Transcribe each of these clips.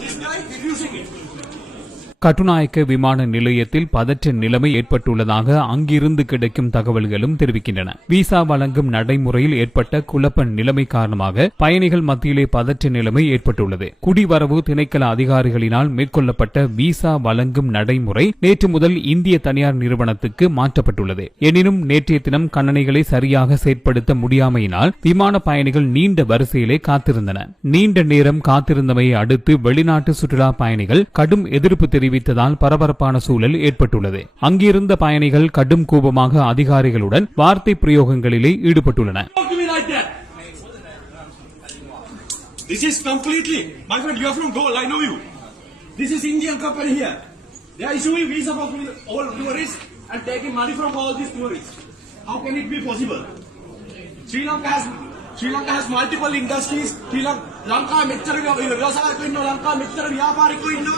this guy, he's using it. Katunayake விமான நிலையத்தில் பதற்ற நிலைமை ஏற்பட்டுள்ளதாக அங்கிருந்து கிடைக்கும் தகவல்களும் தெரிவிக்கின்றன. விசா வழங்கும் நடைமுறையில் ஏற்பட்ட குழப்ப நிலைமை காரணமாக பயணிகள் மத்தியிலே பதற்ற நிலைமை ஏற்பட்டுள்ளது. குடிவரவு திணைக்கள அதிகாரிகளினால் மேற்கொள்ளப்பட்ட விசா வழங்கும் நடைமுறை நேற்று முதல் இந்திய தனியார் நிறுவனத்துக்கு மாற்றப்பட்டுள்ளது. எனினும் நேற்றைய தினம் கணனைகளை சரியாக செயற்படுத்த முடியாமையினால் விமான பயணிகள் நீண்ட வரிசையிலே காத்திருந்தனர். நீண்ட நேரம் காத்திருந்தமையை அடுத்து வெளிநாட்டு சுற்றுலா பயணிகள் கடும் எதிர்ப்பு தெரிவித்ததால் பரபரப்பான சூழல் ஏற்பட்டுள்ளது அங்கிருந்த பயணிகள் கடும் கோபமாக அதிகாரிகளுடன் வார்த்தை பிரயோகங்களிலே ஈடுபட்டுள்ளனர் Talk to me like that. This is completely, my friend, you are from Gold, I know you. This is Indian company here. They are issuing visa for all tourists and taking money from all these tourists. How can it be possible? Sri Lanka has Sri Lanka has multiple industries. Sri Lanka Lanka මෙච්චර ව්‍යවසායකයෝ ඉන්නවා ලංකා මෙච්චර ව්‍යාපාරිකයෝ ඉන්නවා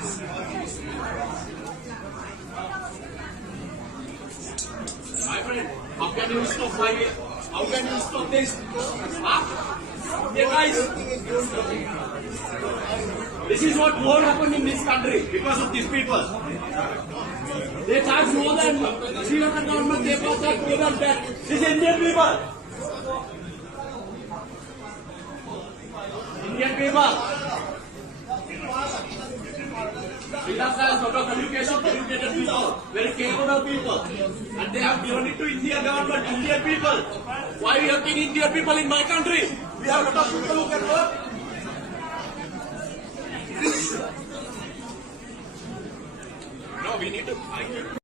My friend, how can you stop my How can you stop this? Huh? Yeah, guys. This is what more happened in this country because of these people. They charge more than Sri Lankan government, they charge more than that. These Indian people. Indian people. Sri Lanka has lot of education, educated people, very capable people, and they have given it to Indian government, Indian people. Why we have taken Indian people in my country? We have a lot of people who can work. No, we need to.